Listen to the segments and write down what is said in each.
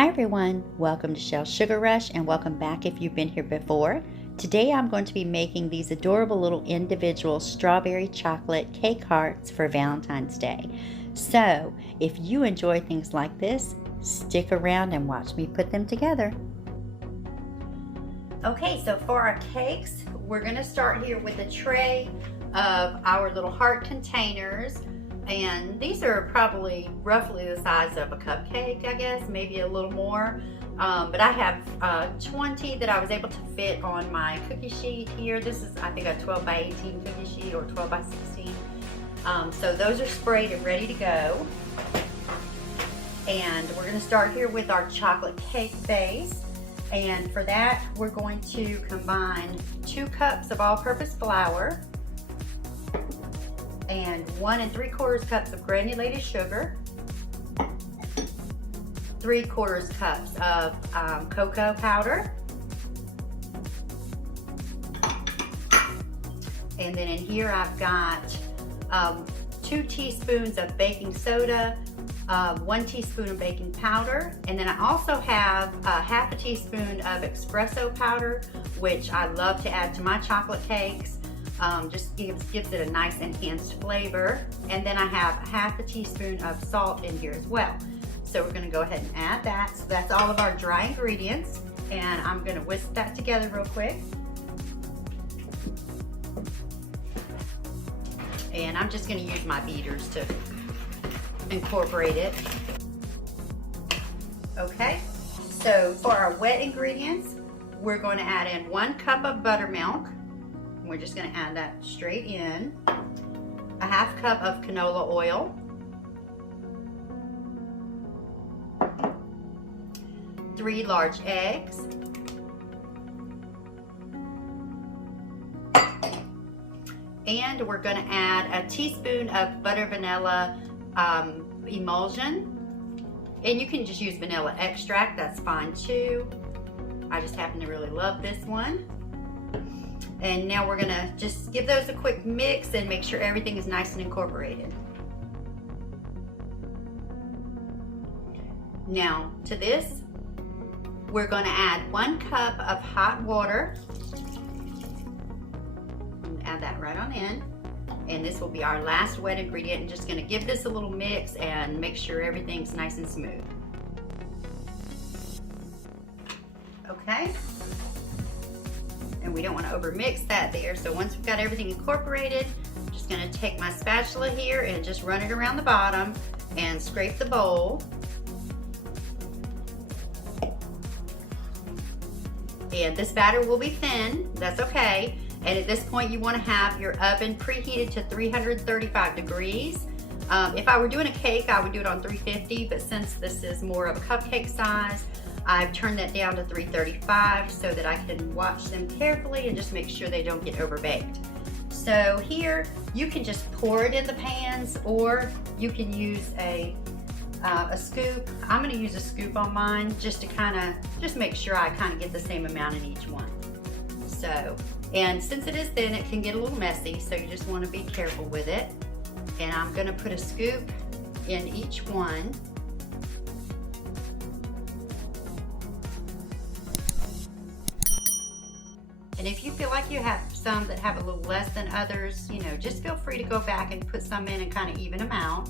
Hi everyone, welcome to Shell's Sugar Rush and welcome back if you've been here before. Today I'm going to be making these adorable little individual strawberry chocolate cake hearts for Valentine's Day. So if you enjoy things like this, stick around and watch me put them together. Okay, so for our cakes, we're going to start here with a tray of our little heart containers. And these are probably roughly the size of a cupcake, I guess, maybe a little more. But I have 20 that I was able to fit on my cookie sheet here. This is, I think, a 12 by 18 cookie sheet or 12 by 16. So those are sprayed and ready to go. And we're going to start here with our chocolate cake base. And for that, we're going to combine 2 cups of all-purpose flour and 1 3/4 cups of granulated sugar, 3/4 cups of cocoa powder, and then in here I've got 2 teaspoons of baking soda, 1 teaspoon of baking powder, and then I also have 1/2 teaspoon of espresso powder, which I love to add to my chocolate cakes. Just gives it a nice enhanced flavor. And then I have 1/2 teaspoon of salt in here as well. So we're going to go ahead and add that. So that's all of our dry ingredients, and I'm going to whisk that together real quick. And I'm just going to use my beaters to incorporate it. Okay, so for our wet ingredients, we're going to add in 1 cup of buttermilk. We're just going to add that straight in. 1/2 cup of canola oil. 3 large eggs. And we're going to add a teaspoon of butter vanilla emulsion. And you can just use vanilla extract, that's fine too. I just happen to really love this one. And now we're gonna just give those a quick mix and make sure everything is nice and incorporated. Now to this, we're gonna add 1 cup of hot water. Add that right on in. And this will be our last wet ingredient. And just gonna give this a little mix and make sure everything's nice and smooth. Okay. And we don't want to over mix that there. So once we've got everything incorporated, I'm just going to take my spatula here and just run it around the bottom and scrape the bowl. And this batter will be thin, that's okay. And at this point you want to have your oven preheated to 335 degrees. If I were doing a cake, I would do it on 350, but since this is more of a cupcake size, I've turned that down to 335 so that I can watch them carefully and just make sure they don't get overbaked. So here, you can just pour it in the pans, or you can use a scoop. I'm going to use a scoop on mine just to just make sure I kind of get the same amount in each one. So, and since it is thin, it can get a little messy, so you just want to be careful with it. And I'm going to put a scoop in each one. And if you feel like you have some that have a little less than others, you know, just feel free to go back and put some in and kind of even them out.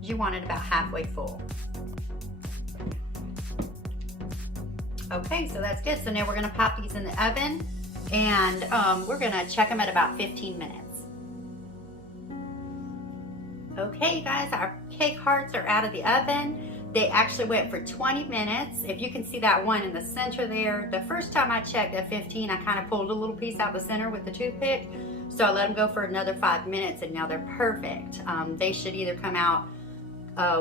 You want it about halfway full. Okay, so that's good. So now we're going to pop these in the oven, and we're going to check them at about 15 minutes. Okay, you guys, our cake hearts are out of the oven. They actually went for 20 minutes. If you can see that one in the center there, the first time I checked at 15, I kind of pulled a little piece out the center with the toothpick. So I let them go for another 5 minutes, and now they're perfect. They should either come out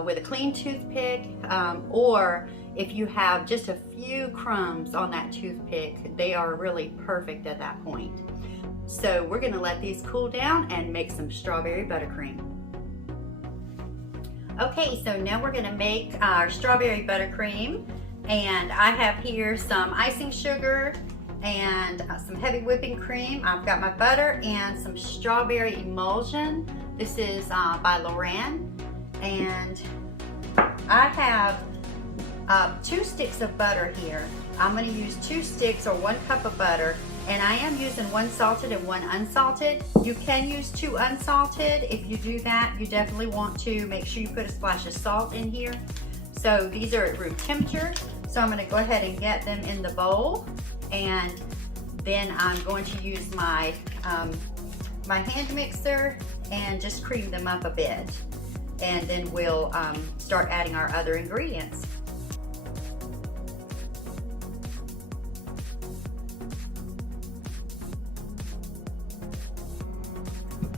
with a clean toothpick, or if you have just a few crumbs on that toothpick, they are really perfect at that point. So we're gonna let these cool down and make some strawberry buttercream. Okay, so now we're gonna make our strawberry buttercream, and I have here some icing sugar and some heavy whipping cream. I've got my butter and some strawberry emulsion. This is by Loran, and I have 2 sticks of butter here. I'm going to use 2 sticks or 1 cup of butter, and I am using 1 salted and 1 unsalted. You can use 2 unsalted. If you do that, you definitely want to make sure you put a splash of salt in here. So these are at room temperature. So I'm going to go ahead and get them in the bowl, and then I'm going to use my my hand mixer and just cream them up a bit, and then we'll start adding our other ingredients.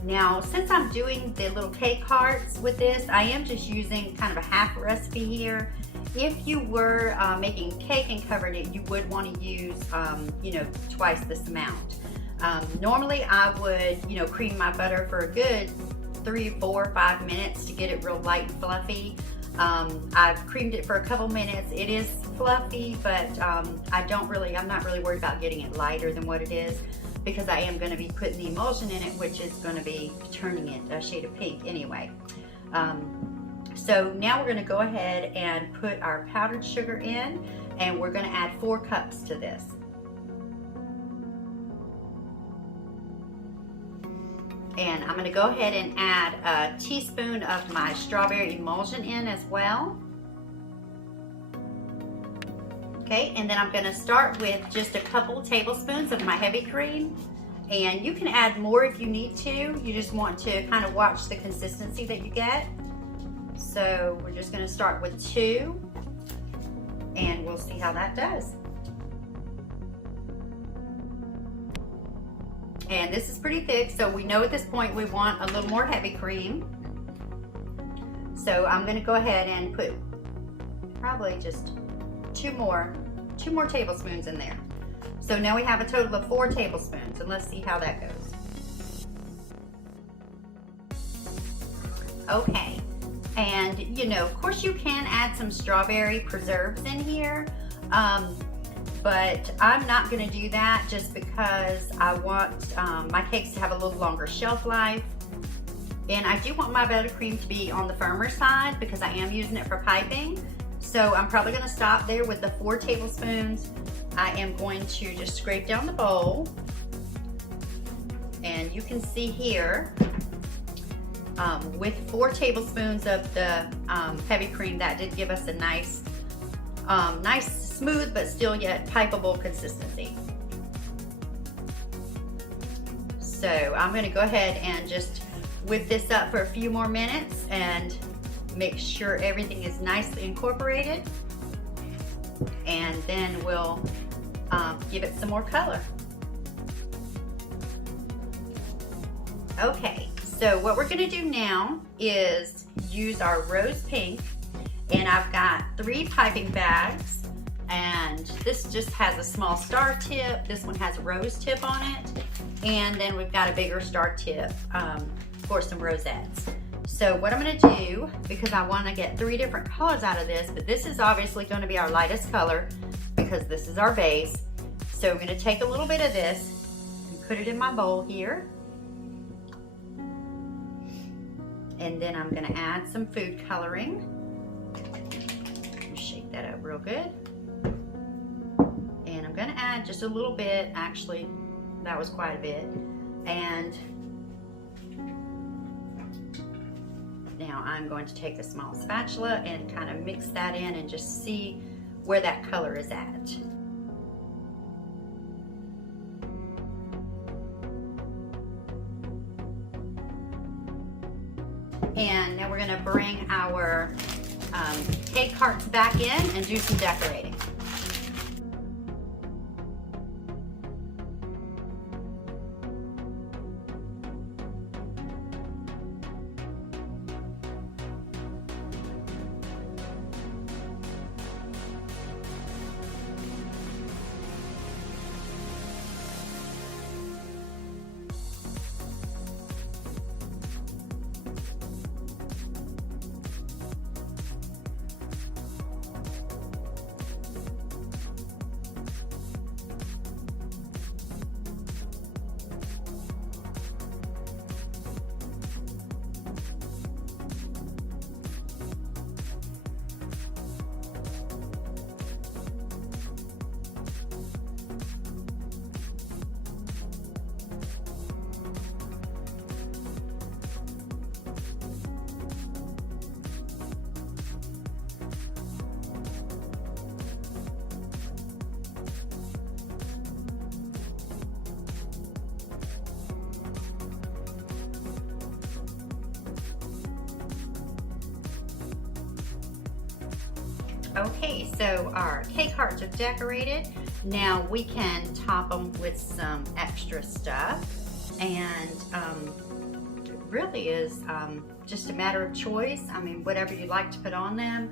Now, since I'm doing the little cake hearts with this, I am just using kind of a half recipe here. If you were making cake and covered it, you would want to use, you know, twice this amount. Normally, I would, you know, cream my butter for a good 3, 4, 5 minutes to get it real light and fluffy. I've creamed it for a couple minutes. It is fluffy, but I'm not really worried about getting it lighter than what it is, because I am going to be putting the emulsion in it, which is going to be turning it a shade of pink anyway. So now we're going to go ahead and put our powdered sugar in, and we're going to add 4 cups to this. And I'm going to go ahead and add a teaspoon of my strawberry emulsion in as well. Okay, and then I'm going to start with just a couple tablespoons of my heavy cream, and you can add more if you need to. You just want to kind of watch the consistency that you get. So we're just going to start with 2, and we'll see how that does. And this is pretty thick, so we know at this point we want a little more heavy cream. So I'm going to go ahead and put probably just two more tablespoons in there. So now we have a total of 4 tablespoons, and let's see how that goes. Okay, and you know, of course you can add some strawberry preserves in here, but I'm not going to do that just because I want my cakes to have a little longer shelf life. And I do want my buttercream to be on the firmer side because I am using it for piping. So I'm probably going to stop there with the 4 tablespoons. I am going to just scrape down the bowl. And you can see here, with 4 tablespoons of the heavy cream, that did give us a nice, smooth but still yet pipeable consistency. So I'm going to go ahead and just whip this up for a few more minutes and make sure everything is nicely incorporated, and then we'll give it some more color. Okay, so what we're going to do now is use our rose pink, and I've got 3 piping bags, and this just has a small star tip. This one has a rose tip on it, and then we've got a bigger star tip for some rosettes. So what I'm going to do, because I want to get 3 different colors out of this, but this is obviously going to be our lightest color because this is our base. So I'm going to take a little bit of this and put it in my bowl here. And then I'm going to add some food coloring. Shake that up real good. And I'm going to add just a little bit. Actually, that was quite a bit. And now I'm going to take a small spatula and kind of mix that in and just see where that color is at. And now we're going to bring our cake hearts back in and do some decorating. Okay, so our cake hearts are decorated. Now we can top them with some extra stuff, and it really is just a matter of choice. I mean, whatever you like to put on them.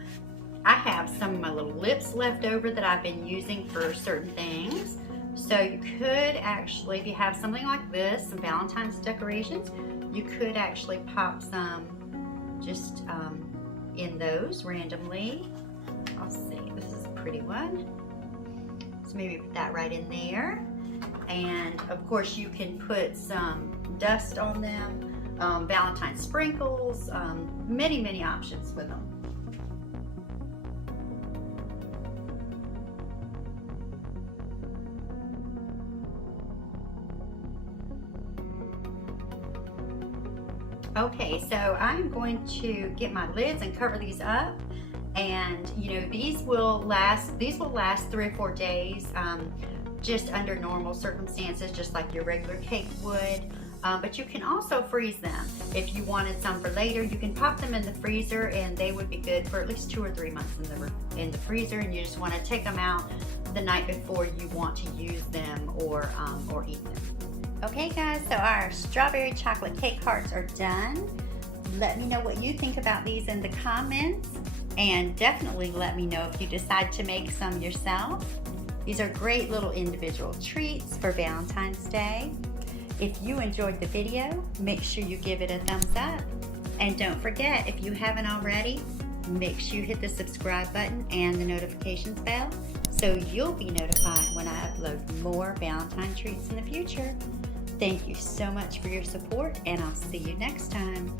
I have some of my little lips left over that I've been using for certain things. So you could actually, if you have something like this, some Valentine's decorations, you could actually pop some just in those randomly. I'll see, this is a pretty one. So maybe put that right in there. And of course you can put some dust on them, Valentine sprinkles, many options with them. Okay, so I'm going to get my lids and cover these up, and you know, these will last 3 or 4 days, just under normal circumstances, just like your regular cake would. But you can also freeze them. If you wanted some for later, you can pop them in the freezer, and they would be good for at least 2 or 3 months in the freezer. And you just want to take them out the night before you want to use them or eat them. Okay guys, so our strawberry chocolate cake hearts are done. Let me know what you think about these in the comments, and definitely let me know if you decide to make some yourself. These are great little individual treats for Valentine's Day. If you enjoyed the video, make sure you give it a thumbs up. And don't forget, if you haven't already, make sure you hit the subscribe button and the notifications bell so you'll be notified when I upload more Valentine treats in the future. Thank you so much for your support, and I'll see you next time.